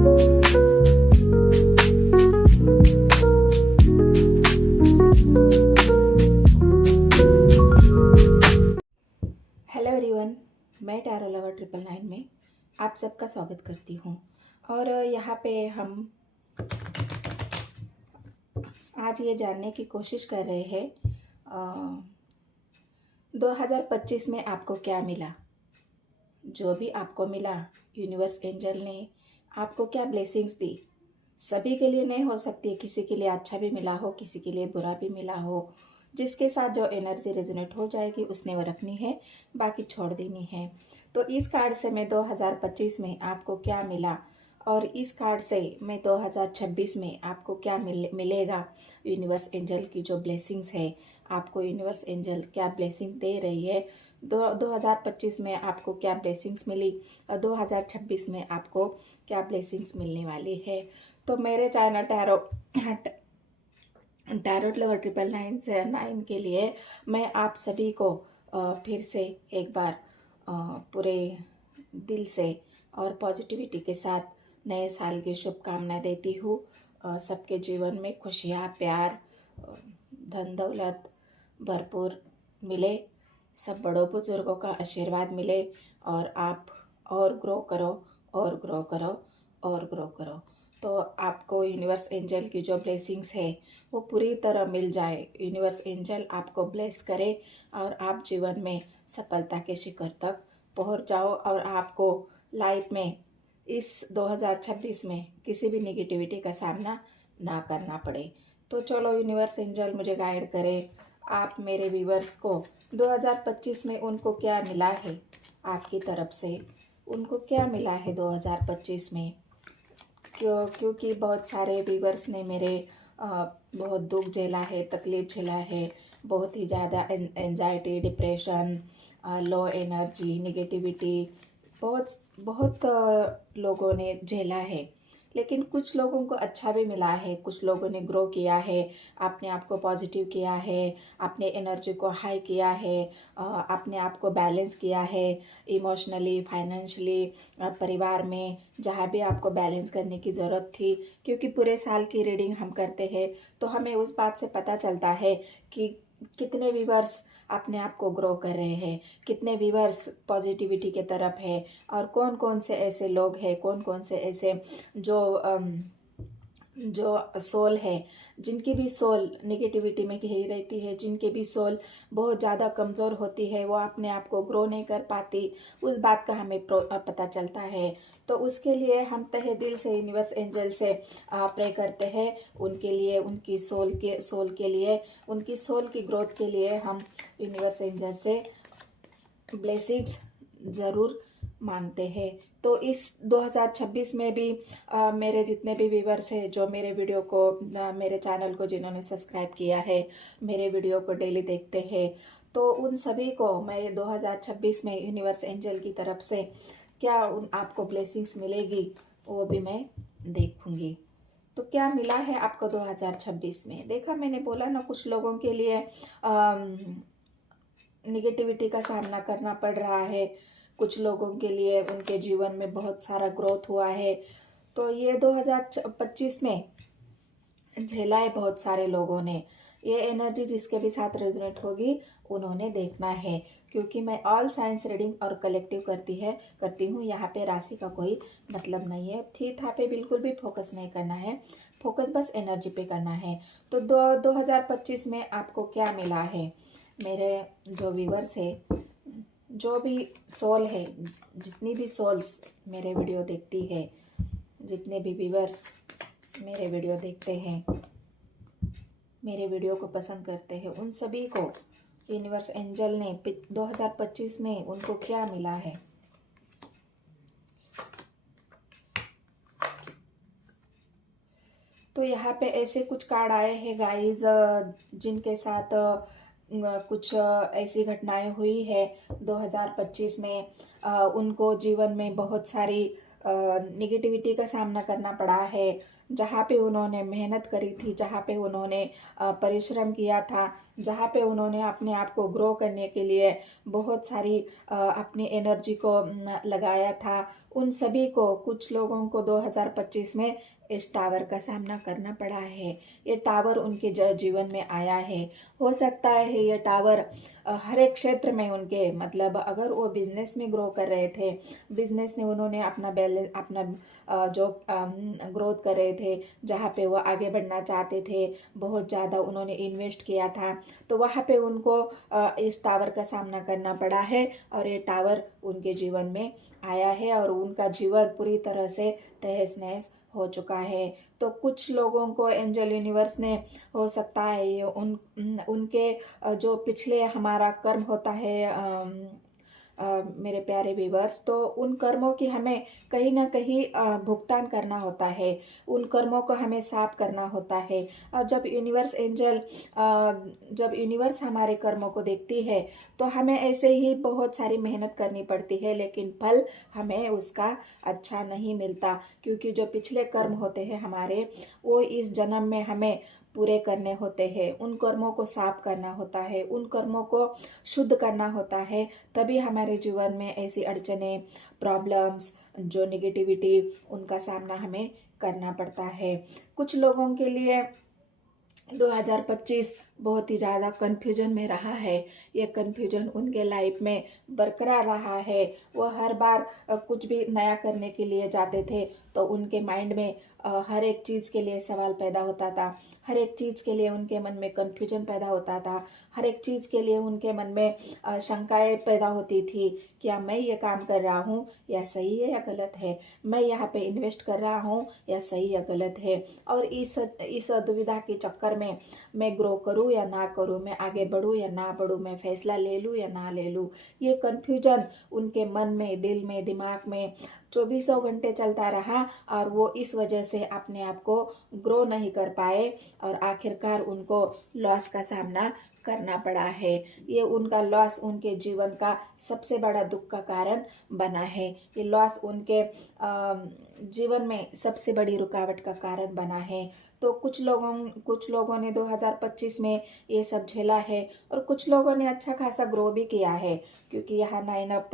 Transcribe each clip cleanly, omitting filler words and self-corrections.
Hello everyone, मैं tarot lover 999 में आप सबका स्वागत करती हूँ। और यहाँ पे हम आज ये जानने की कोशिश कर रहे हैं 2025 में आपको क्या मिला। जो भी आपको मिला, यूनिवर्स एंजल ने आपको क्या ब्लेसिंग्स दी। सभी के लिए नहीं हो सकती, किसी के लिए अच्छा भी मिला हो, किसी के लिए बुरा भी मिला हो। जिसके साथ जो एनर्जी रेजोनेट हो जाएगी उसने वो रखनी है, बाकी छोड़ देनी है। तो इस कार्ड से मैं 2025 में आपको क्या मिला और इस कार्ड से मैं 2026 में आपको क्या मिलेगा। यूनिवर्स एंजल की जो ब्लेसिंग्स है, आपको यूनिवर्स एंजल क्या ब्लेसिंग दे रही है। 2025 में आपको क्या ब्लेसिंग्स मिली और 2026 में आपको क्या ब्लेसिंग्स मिलने वाली है। तो मेरे चैनल टैरोट लवर 999 के लिए मैं आप सभी को फिर से एक बार पूरे दिल से और पॉजिटिविटी के साथ नए साल की शुभकामनाएं देती हूँ। सबके जीवन में खुशियाँ, प्यार, धन दौलत भरपूर मिले, सब बड़ों बुजुर्गों का आशीर्वाद मिले और आप और ग्रो करो और ग्रो करो और ग्रो करो। तो आपको यूनिवर्स एंजल की जो ब्लेसिंग्स है वो पूरी तरह मिल जाए। यूनिवर्स एंजल आपको ब्लेस करे और आप जीवन में सफलता के शिखर तक पहुंच जाओ और आपको लाइफ में इस 2026 में किसी भी नेगेटिविटी का सामना ना करना पड़े। तो चलो यूनिवर्स एंजल मुझे गाइड करे, आप मेरे व्यूवर्स को 2025 में उनको क्या मिला है, आपकी तरफ से उनको क्या मिला है 2025 में। क्योंकि बहुत सारे व्यूवर्स ने मेरे बहुत दुख झेला है, तकलीफ झेला है, बहुत ही ज़्यादा anxiety, depression, low energy, negativity बहुत बहुत लोगों ने झेला है। लेकिन कुछ लोगों को अच्छा भी मिला है, कुछ लोगों ने ग्रो किया है, अपने आप को पॉजिटिव किया है, अपने एनर्जी को हाई किया है, अपने आप को बैलेंस किया है इमोशनली, फाइनेंशियली, परिवार में जहाँ भी आपको बैलेंस करने की ज़रूरत थी। क्योंकि पूरे साल की रीडिंग हम करते हैं तो हमें उस बात से पता चलता है कि कितने व्यूवर्स अपने आप को ग्रो कर रहे हैं, कितने व्यूवर्स पॉजिटिविटी के तरफ है और कौन कौन से ऐसे लोग हैं, कौन कौन से ऐसे जो सोल है, जिनकी भी सोल नेगेटिविटी में घिरी रहती है, जिनकी भी सोल बहुत ज़्यादा कमज़ोर होती है, वो अपने आप को ग्रो नहीं कर पाती, उस बात का हमें पता चलता है। तो उसके लिए हम तहे दिल से यूनिवर्स एंजल से प्रे करते हैं उनके लिए, उनकी सोल के लिए, उनकी सोल की ग्रोथ के लिए हम यूनिवर्स एंजल से ब्लेसिंग्स ज़रूर मांगते हैं। तो इस 2026 में भी मेरे जितने भी व्यूवर्स हैं, जो मेरे वीडियो को, मेरे चैनल को जिन्होंने सब्सक्राइब किया है, मेरे वीडियो को डेली देखते हैं, तो उन सभी को मैं 2026 में यूनिवर्स एंजल की तरफ से क्या आपको ब्लेसिंग्स मिलेगी वो भी मैं देखूंगी। तो क्या मिला है आपको 2026 में। देखा, मैंने बोला ना, कुछ लोगों के लिए निगेटिविटी का सामना करना पड़ रहा है, कुछ लोगों के लिए उनके जीवन में बहुत सारा ग्रोथ हुआ है। तो ये 2025 में झेला है बहुत सारे लोगों ने। ये एनर्जी जिसके भी साथ रेजोनेट होगी उन्होंने देखना है, क्योंकि मैं ऑल साइंस रीडिंग और कलेक्टिव करती हूँ। यहाँ पे राशि का कोई मतलब नहीं है, थी था पे बिल्कुल भी फोकस नहीं करना है, फोकस बस एनर्जी पे करना है। तो 2025 में आपको क्या मिला है मेरे जो व्यूवर्स है, जो भी सोल है, जितनी भी सोल्स मेरे वीडियो देखती है, जितने भी व्यूवर्स मेरे वीडियो देखते हैं, मेरे वीडियो को पसंद करते हैं, उन सभी को यूनिवर्स एंजल ने 2025 में उनको क्या मिला है। तो यहाँ पे ऐसे कुछ कार्ड आए हैं गाइज, जिनके साथ कुछ ऐसी घटनाएं हुई है 2025 में। उनको जीवन में बहुत सारी निगेटिविटी का सामना करना पड़ा है। जहाँ पे उन्होंने मेहनत करी थी, जहाँ पे उन्होंने परिश्रम किया था, जहाँ पे उन्होंने अपने आप को ग्रो करने के लिए बहुत सारी अपनी एनर्जी को लगाया था, उन सभी को, कुछ लोगों को 2025 में इस टावर का सामना करना पड़ा है। ये टावर उनके जीवन में आया है। हो सकता है ये टावर हर एक क्षेत्र में उनके, मतलब अगर वो बिजनेस में ग्रो कर रहे थे, बिजनेस में उन्होंने अपना बैलेंस, अपना जो ग्रोथ कर रहे थे, जहाँ पे वो आगे बढ़ना चाहते थे, बहुत ज़्यादा उन्होंने इन्वेस्ट किया था, तो वहाँ पे उनको इस टावर का सामना करना पड़ा है और ये टावर उनके जीवन में आया है और उनका जीवन पूरी तरह से तहस नहस हो चुका है। तो कुछ लोगों को एंजल यूनिवर्स ने, हो सकता है ये उनके जो पिछले हमारा कर्म होता है, मेरे प्यारे व्यूवर्स, तो उन कर्मों की हमें कहीं ना कहीं भुगतान करना होता है, उन कर्मों को हमें साफ करना होता है। और जब यूनिवर्स एंजल जब यूनिवर्स हमारे कर्मों को देखती है तो हमें ऐसे ही बहुत सारी मेहनत करनी पड़ती है, लेकिन फल हमें उसका अच्छा नहीं मिलता, क्योंकि जो पिछले कर्म होते हैं हमारे, वो इस जन्म में हमें पूरे करने होते हैं, उन कर्मों को साफ करना होता है, उन कर्मों को शुद्ध करना होता है। तभी हमारे जीवन में ऐसी अड़चनें, प्रॉब्लम्स, जो निगेटिविटी, उनका सामना हमें करना पड़ता है। कुछ लोगों के लिए 2025 बहुत ही ज़्यादा कन्फ्यूजन में रहा है। ये कन्फ्यूजन उनके लाइफ में बरकरार रहा है। वो हर बार कुछ भी नया करने के लिए जाते थे तो उनके माइंड में हर एक चीज़ के लिए सवाल पैदा होता था, हर एक चीज़ के लिए उनके मन में कन्फ्यूजन पैदा होता था, हर एक चीज़ के लिए उनके मन में शंकाएं पैदा होती थी। क्या मैं ये काम कर रहा हूँ या सही है या गलत है, मैं यहाँ पे इन्वेस्ट कर रहा हूँ या सही या गलत है। और इस दुविधा के चक्कर में मैं ग्रो करूँ या ना करूँ, मैं आगे बढ़ूँ या ना बढ़ूँ, मैं फैसला ले लूँ या ना ले लूँ, ये कन्फ्यूजन उनके मन में, दिल में, दिमाग में चौबीसों घंटे चलता रहा और वो इस वजह से अपने आप को ग्रो नहीं कर पाए और आखिरकार उनको लॉस का सामना करना पड़ा है। ये उनका लॉस उनके जीवन का सबसे बड़ा दुख का कारण बना है। ये लॉस उनके जीवन में सबसे बड़ी रुकावट का कारण बना है। तो कुछ लोगों ने 2025 में ये सब झेला है और कुछ लोगों ने अच्छा खासा ग्रो भी किया है, क्योंकि यहाँ 9 अप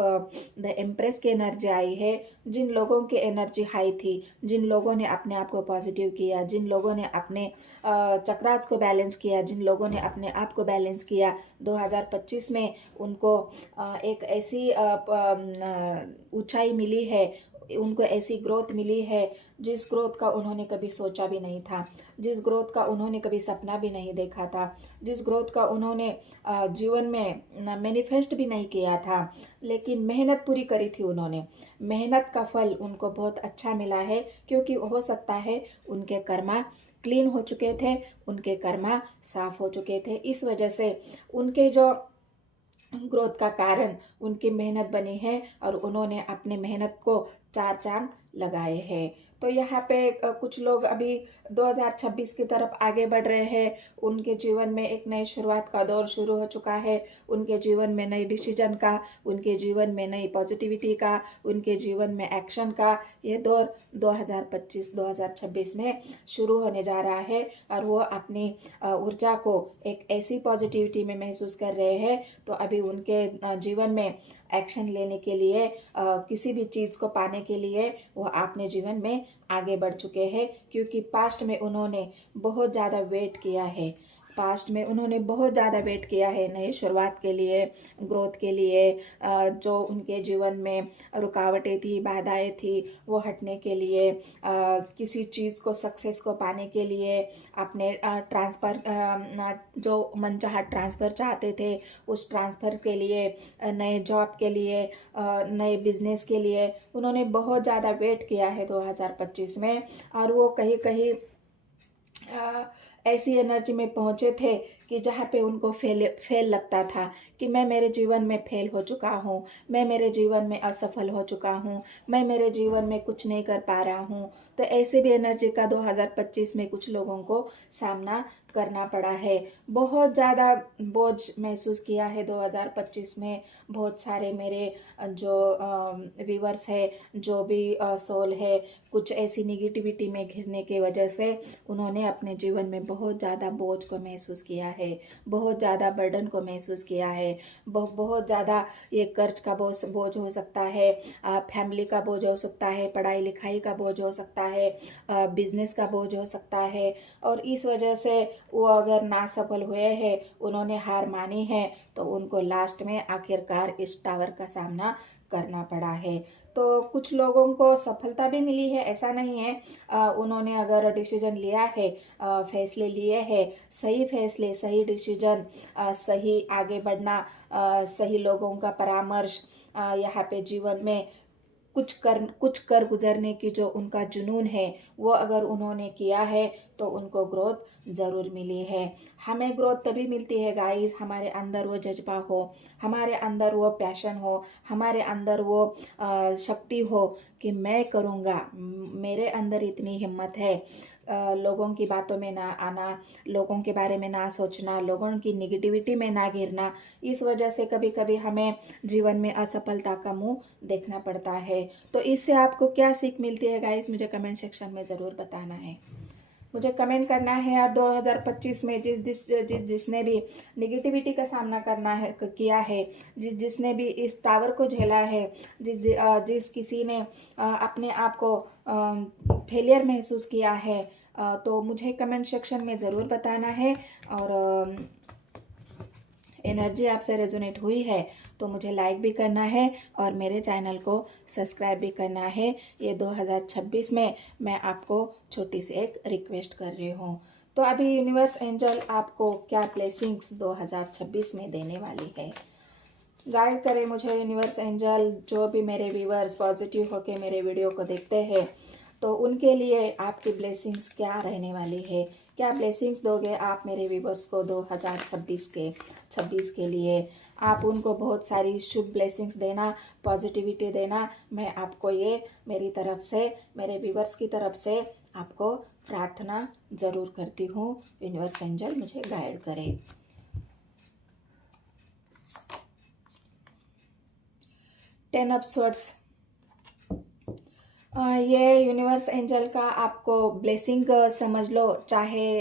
द एम्प्रेस की एनर्जी आई है। जिन लोगों की एनर्जी हाई थी, जिन लोगों ने अपने आप को पॉजिटिव किया, जिन लोगों ने अपने चक्रास को बैलेंस किया, जिन लोगों ने अपने आप को बैलेंस किया, 2025 में उनको एक ऐसी ऊंचाई मिली है, उनको ऐसी ग्रोथ मिली है जिस ग्रोथ का उन्होंने कभी सोचा भी नहीं था, जिस ग्रोथ का उन्होंने कभी सपना भी नहीं देखा था, जिस ग्रोथ का उन्होंने जीवन में मैनिफेस्ट भी नहीं किया था, लेकिन मेहनत पूरी करी थी उन्होंने। मेहनत का फल उनको बहुत अच्छा मिला है, क्योंकि हो सकता है उनके कर्मा क्लीन हो चुके थे, उनके कर्मा साफ हो चुके थे। इस वजह से उनके जो ग्रोथ का कारण उनकी मेहनत बनी है और उन्होंने अपने मेहनत को चार चांद लगाए हैं। तो यहाँ पे कुछ लोग अभी 2026 की तरफ आगे बढ़ रहे हैं। उनके जीवन में एक नई शुरुआत का दौर शुरू हो चुका है। उनके जीवन में नई डिसीजन का, उनके जीवन में नई पॉजिटिविटी का, उनके जीवन में एक्शन का ये दौर 2025-2026 में शुरू होने जा रहा है और वो अपनी ऊर्जा को एक ऐसी पॉजिटिविटी में महसूस कर रहे हैं। तो अभी उनके जीवन में एक्शन लेने के लिए, किसी भी चीज़ को पाने के लिए वो अपने जीवन में आगे बढ़ चुके हैं, क्योंकि पास्ट में उन्होंने बहुत ज़्यादा वेट किया है। पास्ट में उन्होंने बहुत ज़्यादा वेट किया है नई शुरुआत के लिए, ग्रोथ के लिए। जो उनके जीवन में रुकावटें थी, बाधाएं थी, वो हटने के लिए, किसी चीज़ को, सक्सेस को पाने के लिए, अपने ट्रांसफ़र, जो मनचाहा ट्रांसफ़र चाहते थे, उस ट्रांसफ़र के लिए, नए जॉब के लिए, नए बिजनेस के लिए उन्होंने बहुत ज़्यादा वेट किया है 2025 में। और वो कहीं कहीं ऐसी एनर्जी में पहुंचे थे कि जहाँ पे उनको फेल लगता था कि मैं मेरे जीवन में फेल हो चुका हूँ, मैं मेरे जीवन में असफल हो चुका हूँ, मैं मेरे जीवन में कुछ नहीं कर पा रहा हूँ। तो ऐसे भी एनर्जी का 2025 में कुछ लोगों को सामना करना पड़ा है। बहुत ज़्यादा बोझ महसूस किया है 2025 में। बहुत सारे मेरे जो व्यूवर्स है, जो भी सोल है, कुछ ऐसी निगेटिविटी में घिरने की वजह से उन्होंने अपने जीवन में बहुत ज़्यादा बोझ को महसूस किया है, बहुत ज़्यादा बर्डन को महसूस किया है, बहुत ज़्यादा ये कर्ज का बोझ हो सकता है, फैमिली का बोझ हो सकता है, पढ़ाई लिखाई का बोझ हो सकता है, बिजनेस का बोझ हो सकता है। और इस वजह से वो अगर ना सफल हुए हैं, उन्होंने हार मानी है, तो उनको लास्ट में आखिरकार इस टावर का सामना करना पड़ा है। तो कुछ लोगों को सफलता भी मिली है, ऐसा नहीं है। उन्होंने अगर डिसीजन लिया है, फैसले लिए हैं, सही फैसले, सही डिसीजन, सही आगे बढ़ना, सही लोगों का परामर्श, यहाँ पे जीवन में कुछ कर गुजरने की जो उनका जुनून है, वो अगर उन्होंने किया है तो उनको ग्रोथ ज़रूर मिली है। हमें ग्रोथ तभी मिलती है गाइस, हमारे अंदर वो जज्बा हो, हमारे अंदर वो पैशन हो, हमारे अंदर वो शक्ति हो कि मैं करूँगा, मेरे अंदर इतनी हिम्मत है। लोगों की बातों में ना आना, लोगों के बारे में ना सोचना, लोगों की निगेटिविटी में ना गिरना। इस वजह से कभी कभी हमें जीवन में असफलता का मुंह देखना पड़ता है। तो इससे आपको क्या सीख मिलती है गाइस, मुझे कमेंट सेक्शन में ज़रूर बताना है। मुझे कमेंट करना है। और 2025 में जिसने भी निगेटिविटी का सामना करना है, किया है, जिसने भी इस टावर को झेला है, जिस किसी ने अपने आप को फेलियर महसूस किया है, तो मुझे कमेंट सेक्शन में ज़रूर बताना है। और एनर्जी आपसे रेजोनेट हुई है तो मुझे लाइक भी करना है और मेरे चैनल को सब्सक्राइब भी करना है। ये 2026 में मैं आपको छोटी सी एक रिक्वेस्ट कर रही हूँ। तो अभी यूनिवर्स एंजल आपको क्या ब्लेसिंग्स 2026 में देने वाली है, गाइड करे मुझे यूनिवर्स एंजल। जो भी मेरे व्यूअर्स पॉजिटिव होके मेरे वीडियो को देखते हैं, तो उनके लिए आपकी ब्लेसिंग्स क्या रहने वाली है, क्या ब्लेसिंग्स दोगे आप मेरे व्यूअर्स को 2026 के लिए। आप उनको बहुत सारी शुभ ब्लेसिंग्स देना, पॉजिटिविटी देना। मैं आपको ये मेरी तरफ से, मेरे व्यूअर्स की तरफ से आपको प्रार्थना ज़रूर करती हूँ। यूनिवर्स एंजल मुझे गाइड करे। 10 ऑफ स्वॉर्ड्स, ये यूनिवर्स एंजल का आपको ब्लेसिंग समझ लो, चाहे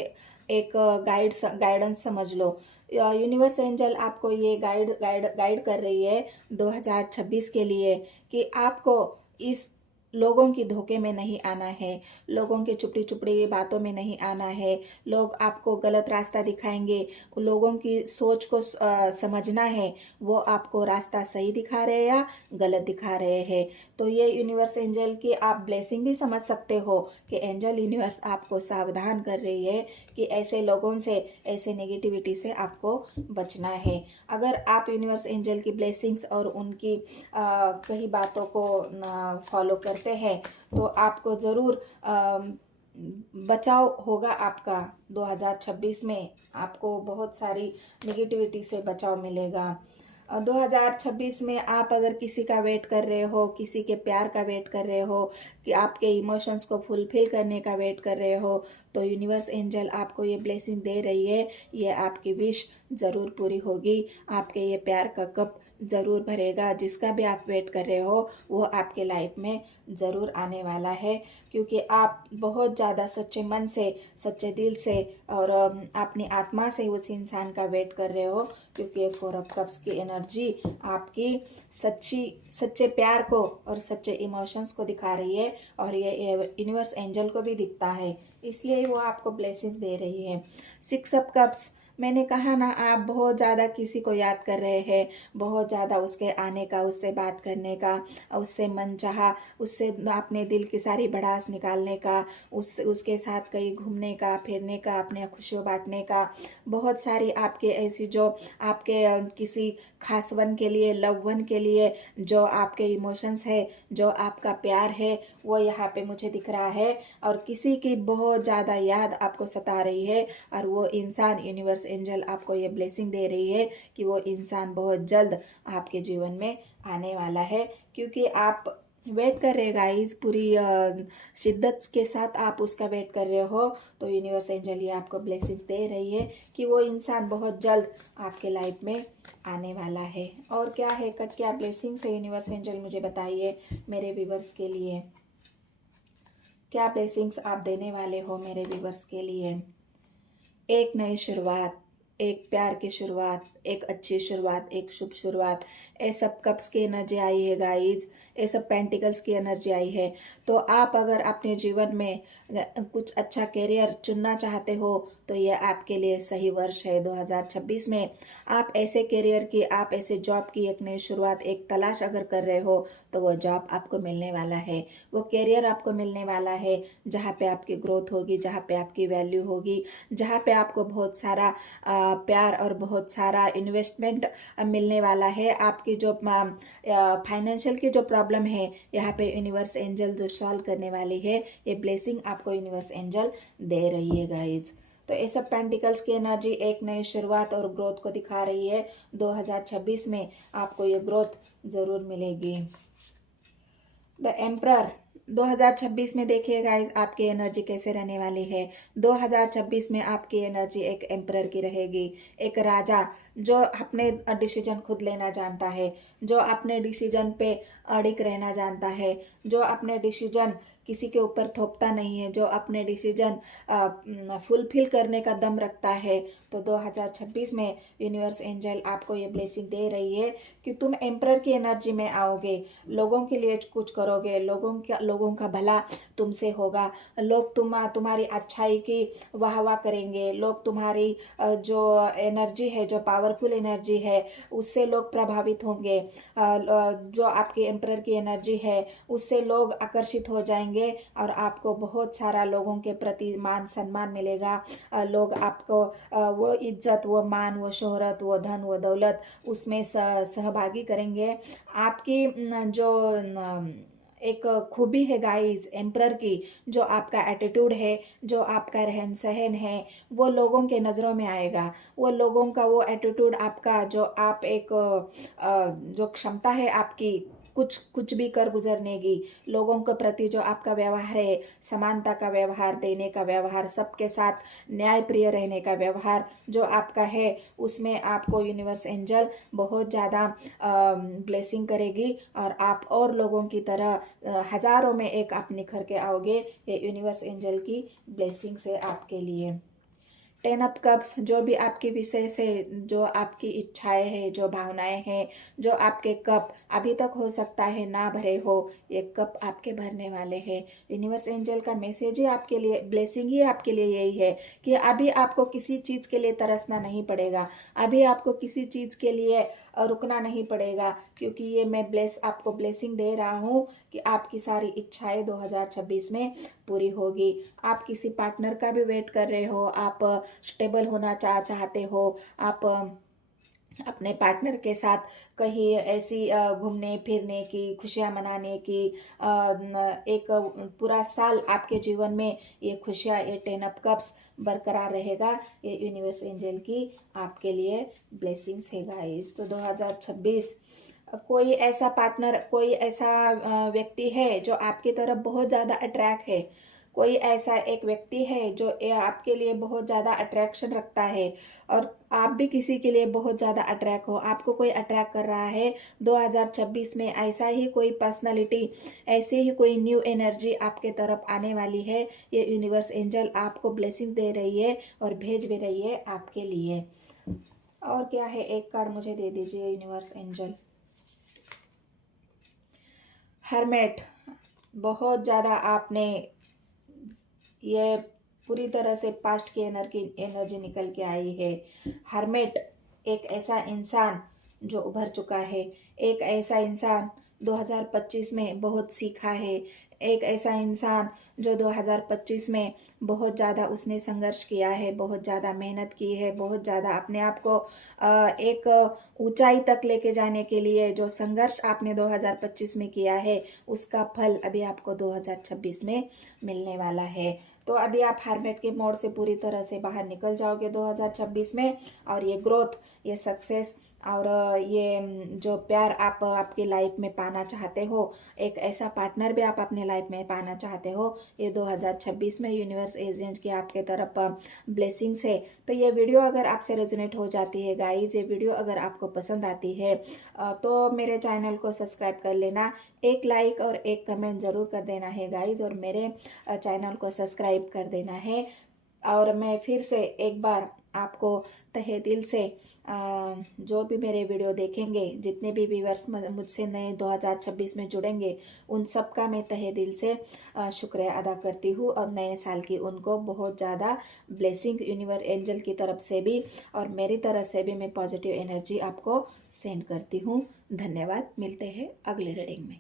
एक गाइडेंस समझ लो। यूनिवर्स एंजल आपको ये गाइड कर रही है 2026 के लिए कि आपको इस लोगों की धोखे में नहीं आना है, लोगों के चुपड़ी चुपड़ी बातों में नहीं आना है। लोग आपको गलत रास्ता दिखाएंगे, लोगों की सोच को समझना है, वो आपको रास्ता सही दिखा रहे हैं या गलत दिखा रहे हैं। तो ये यूनिवर्स एंजल की आप ब्लेसिंग भी समझ सकते हो कि एंजल यूनिवर्स आपको सावधान कर रही है कि ऐसे लोगों से, ऐसे नेगेटिविटी से आपको बचना है। अगर आप यूनिवर्स एंजल की ब्लेसिंग्स और उनकी कई बातों को फॉलो करते हैं तो आपको ज़रूर बचाव होगा आपका। 2026 में आपको बहुत सारी नेगेटिविटी से बचाव मिलेगा। 2026 में आप अगर किसी का वेट कर रहे हो, किसी के प्यार का वेट कर रहे हो, कि आपके इमोशंस को फुलफिल करने का वेट कर रहे हो, तो यूनिवर्स एंजल आपको ये ब्लेसिंग दे रही है। ये आपकी विश ज़रूर पूरी होगी, आपके ये प्यार का कप ज़रूर भरेगा। जिसका भी आप वेट कर रहे हो वो आपके लाइफ में ज़रूर आने वाला है, क्योंकि आप बहुत ज़्यादा सच्चे मन से, सच्चे दिल से और अपनी आत्मा से उस इंसान का वेट कर रहे हो। क्योंकि ये 4 ऑफ कप्स की एनर्जी आपकी सच्चे प्यार को और सच्चे इमोशंस को दिखा रही है, और ये यूनिवर्स एंजल को भी दिखता है, इसलिए वो आपको ब्लेसिंग्स दे रही है। 6 ऑफ कप्स, मैंने कहा ना, आप बहुत ज़्यादा किसी को याद कर रहे हैं, बहुत ज़्यादा उसके आने का, उससे बात करने का, उससे मन चाहा, उससे अपने दिल की सारी भड़ास निकालने का, उसके साथ कहीं घूमने का, फिरने का, अपने खुशियों बांटने का। बहुत सारी आपके ऐसी जो आपके किसी खास वन के लिए, लव वन के लिए जो आपके इमोशंस है, जो आपका प्यार है, वो यहाँ पे मुझे दिख रहा है। और किसी की बहुत ज़्यादा याद आपको सता रही है, और वो इंसान, यूनिवर्स एंजल आपको ये ब्लेसिंग दे रही है कि वो इंसान बहुत जल्द आपके जीवन में आने वाला है। क्योंकि आप वेट कर रहे गाइस, पूरी शिद्दत के साथ आप उसका वेट कर रहे हो, तो यूनिवर्स एंजल ये आपको ब्लेसिंग्स दे रही है कि वो इंसान बहुत जल्द आपके लाइफ में आने वाला है। और क्या है, क्या ब्लेसिंग्स है यूनिवर्स एंजल, मुझे बताइए मेरे व्यूवर्स के लिए, क्या ब्लेसिंग्स आप देने वाले हो मेरे व्यूवर्स के लिए। एक नई शुरुआत, एक प्यार की शुरुआत, एक अच्छी शुरुआत, एक शुभ शुरुआत। ये सब कप्स की एनर्जी आई है गाइज, ये सब पेंटिकल्स की एनर्जी आई है। तो आप अगर अपने जीवन में कुछ अच्छा करियर चुनना चाहते हो तो ये आपके लिए सही वर्ष है 2026 में। आप ऐसे करियर की, आप ऐसे जॉब की एक नई शुरुआत, एक तलाश अगर कर रहे हो तो वो जॉब आपको मिलने वाला है, वो करियर आपको मिलने वाला है जहाँ पे आपकी ग्रोथ होगी, जहाँ पे आपकी वैल्यू होगी, जहाँ पे आपको बहुत सारा प्यार और बहुत सारा इन्वेस्टमेंट मिलने वाला है। आपकी जो फाइनेंशियल की जो प्रॉब्लम है यहाँ पे यूनिवर्स एंजल जो सॉल्व करने वाली है, ये ब्लेसिंग आपको यूनिवर्स एंजल दे रही है गाइज। तो ये सब पेंटिकल्स की एनर्जी एक नई शुरुआत और ग्रोथ को दिखा रही है। 2026 में आपको ये ग्रोथ ज़रूर मिलेगी। द एम्परर 2026 में देखिए गाइज आपकी एनर्जी कैसे रहने वाली है। 2026 में आपकी एनर्जी एक एम्परर की रहेगी, एक राजा जो अपने डिसीजन खुद लेना जानता है, जो अपने डिसीजन पे अड़िग रहना जानता है, जो अपने डिसीजन किसी के ऊपर थोपता नहीं है, जो अपने डिसीजन फुलफिल करने का दम रखता है। तो 2026 में यूनिवर्स एंजल आपको ये ब्लेसिंग दे रही है कि तुम एम्परर की एनर्जी में आओगे, लोगों के लिए कुछ करोगे, लोगों का भला तुमसे होगा, लोग तुम्हारी अच्छाई की वाह वाह करेंगे, लोग तुम्हारी जो एनर्जी है, जो पावरफुल एनर्जी है उससे लोग प्रभावित होंगे। जो आपकी एम्परर की एनर्जी है उससे लोग आकर्षित हो जाएंगे और आपको बहुत सारा लोगों के प्रति मान सम्मान मिलेगा। लोग आपको वो इज्जत, वो मान, वो शोहरत, वो धन, वो दौलत उसमें सहभागी करेंगे। आपकी जो एक खूबी है गाइस एम्परर की, जो आपका एटीट्यूड है, जो आपका रहन सहन है, वो लोगों के नज़रों में आएगा। वो लोगों का वो एटीट्यूड आपका, जो आप एक जो क्षमता है आपकी कुछ कुछ भी कर गुजरने की, लोगों के प्रति जो आपका व्यवहार है, समानता का व्यवहार, देने का व्यवहार, सबके साथ न्यायप्रिय रहने का व्यवहार जो आपका है, उसमें आपको यूनिवर्स एंजल बहुत ज़्यादा ब्लेसिंग करेगी और आप और लोगों की तरह हजारों में एक आप निखर के आओगे। ये यूनिवर्स एंजल की ब्लेसिंग से आपके लिए। 10 ऑफ कप्स जो भी आपके विषय से, जो आपकी इच्छाएं हैं, जो भावनाएं हैं, जो आपके कप अभी तक हो सकता है ना भरे हो, ये कप आपके भरने वाले हैं। यूनिवर्स एंजल का मैसेज ही आपके लिए, ब्लेसिंग ही आपके लिए यही है कि अभी आपको किसी चीज़ के लिए तरसना नहीं पड़ेगा, अभी आपको किसी चीज़ के लिए रुकना नहीं पड़ेगा, क्योंकि ये मैं आपको ब्लेसिंग दे रहा हूँ कि आपकी सारी इच्छाएं 2026 में पूरी होगी। आप किसी पार्टनर का भी वेट कर रहे हो, आप स्टेबल होना चाहते हो, आप अपने पार्टनर के साथ कहीं ऐसी घूमने फिरने की, खुशियाँ मनाने की, एक पूरा साल आपके जीवन में ये खुशियाँ, ये 10 ऑफ कप्स बरकरार रहेगा। ये यूनिवर्स एंजल की आपके लिए ब्लेसिंग्स है गाइस। तो 2026 कोई ऐसा पार्टनर, कोई ऐसा व्यक्ति है जो आपकी तरफ बहुत ज़्यादा अट्रैक्ट है, कोई ऐसा एक व्यक्ति है जो आपके लिए बहुत ज़्यादा अट्रैक्शन रखता है और आप भी किसी के लिए बहुत ज़्यादा अट्रैक्ट हो, आपको कोई अट्रैक्ट कर रहा है। 2026 में ऐसा ही कोई पर्सनालिटी, ऐसे ही कोई न्यू एनर्जी आपके तरफ आने वाली है। ये यूनिवर्स एंजल आपको ब्लेसिंग दे रही है और भेज भी रही है आपके लिए। और क्या है, एक कार्ड मुझे दे दीजिए यूनिवर्स एंजल। हर्मेट, बहुत ज़्यादा आपने ये पूरी तरह से पास्ट की एनर्जी निकल के आई है। हर्मेट एक ऐसा इंसान जो उभर चुका है, एक ऐसा इंसान 2025 में बहुत सीखा है, एक ऐसा इंसान जो 2025 में बहुत ज़्यादा उसने संघर्ष किया है, बहुत ज़्यादा मेहनत की है, बहुत ज़्यादा अपने आप को एक ऊंचाई तक लेके जाने के लिए जो संघर्ष आपने 2025 में किया है, उसका फल अभी आपको 2026 में मिलने वाला है। तो अभी आप हार्मेट के मोड से पूरी तरह से बाहर निकल जाओगे 2026 में, और ये ग्रोथ, ये सक्सेस और ये जो प्यार आप आपकी लाइफ में पाना चाहते हो, एक ऐसा पार्टनर भी आप अपने लाइफ में पाना चाहते हो, ये 2026 में यूनिवर्स एजेंट की आपके तरफ ब्लेसिंग्स है। तो ये वीडियो अगर आपसे रेजोनेट हो जाती है गाइज, ये वीडियो अगर आपको पसंद आती है तो मेरे चैनल को सब्सक्राइब कर लेना, एक लाइक और एक कमेंट ज़रूर कर देना है गाइज, और मेरे चैनल को सब्सक्राइब कर देना है। और मैं फिर से एक बार आपको तहे दिल से जो भी मेरे वीडियो देखेंगे, जितने भी व्यूअर्स मुझसे नए 2026 में जुड़ेंगे, उन सब का मैं तहे दिल से शुक्रिया अदा करती हूँ। और नए साल की उनको बहुत ज़्यादा ब्लेसिंग यूनिवर्स एंजल की तरफ से भी और मेरी तरफ से भी मैं पॉजिटिव एनर्जी आपको सेंड करती हूँ। धन्यवाद। मिलते हैं अगले रीडिंग में।